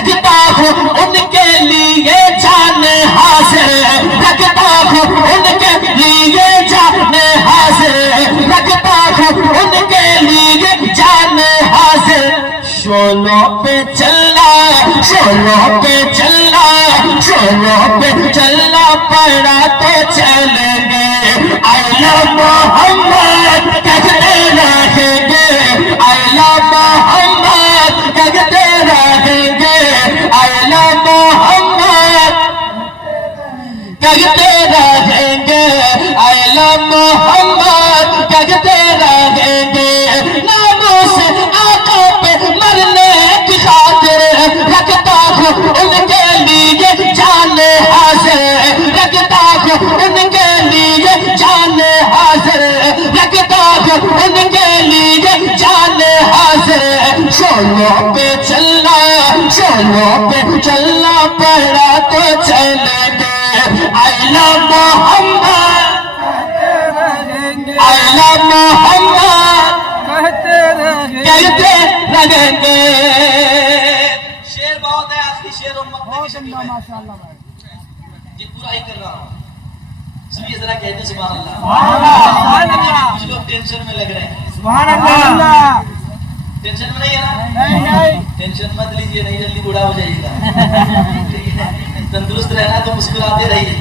رکھتا ہوں ان کے لیے جان حاضر، رکھتا ہوں ان کے لیے جان حاضر، رکھتا ہوں ان کے لیے جان حاضر۔ شولوں پہ چلنا، شولوں پہ چلنا، شولوں پہ چلنا پڑا تو چلیں گے، آئی لو محمد کہتے رہیں گے، آئی لو محمد کہتے رہیں گے، آئی لو محمد کہتے رہیں گے، آئی لو محمد کہتے رہیں گے۔ ناموں سے آقا پہ مرنے کی خاطر رکھتا ہوں ان کے لیے جان حاضر، رکھتا ہوں ان کے لیے جان حاضر، رکھتا ہوں ان کے لیے جان حاضر۔ شولوں پہ چلنا، شولوں پہ چلنا پڑا تو چلیں گے، آئی لو محمد، آئی لو محمد کہتے رہیں گے۔ شعر بہت ہے، آخری شعر امت میں جی پورا ہی کر رہا ہوں، سنیے ذرا، کہتے سبحان اللہ۔ کچھ لوگ ٹینشن میں لگ رہے ہیں، سبحان اللہ۔ ٹینشن میں نہیں ہے نا؟ ٹینشن مت لیجیے، نہیں جلدی بوڑھا ہو جائیے گا۔ تندرست رہنا تو مسکراتے رہیے،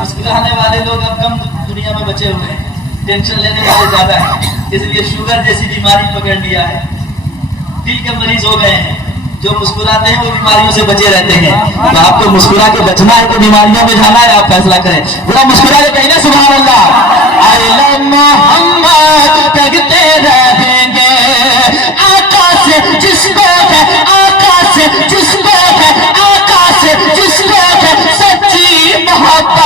مسکرانے والے لوگ اب کم دنیا میں بچے ہوئے ہیں، ٹینشن لینے والے زیادہ ہیں، اس لیے شوگر جیسی بیماری پکڑ لیا ہے، دل کے مریض ہو گئے ہیں۔ جو مسکراتے ہیں وہ بیماریوں سے بچے رہتے ہیں، تو آپ کو مسکرا کے بچنا ہے تو بیماریوں میں جانا ہے، آپ فیصلہ کریں۔ ذرا مسکرا کے کہیں نا سبحان اللہ۔ آئی لو محمد کہتے رہیں گے، آقا سے جس کو ہے، آقا سے جس کو ہے، آقا سے جس کو ہے سچی محبت،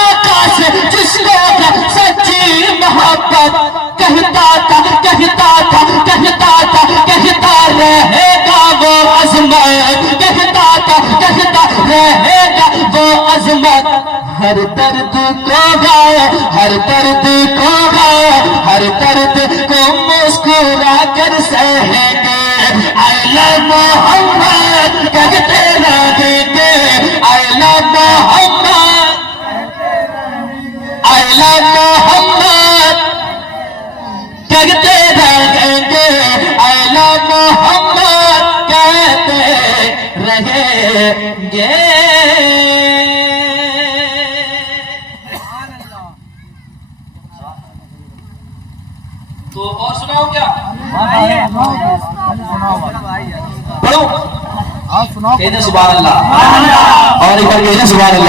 آقا سے جس کو ہے سچی محبت، کہتا تھا کہتا تھا کہتا تھا کہتا رہے گا وہ عظمت، کہتا تھا کہتا رہے گا وہ عظمت۔ ہر درد کو گائے، ہر درد کو گائے، ہر درد کو مسکرا کر سہیں گے، آئی لو محمد کہتے رہیں گے، آئی لو محمد، آئی لو محمد کہتے رہیں گے، آئی لو محمد کہتے رہیں گے۔ تو اور سناؤ کیا؟ پڑھو، کہتے سبحان اللہ، اور ایک بار کہتے سبحان اللہ۔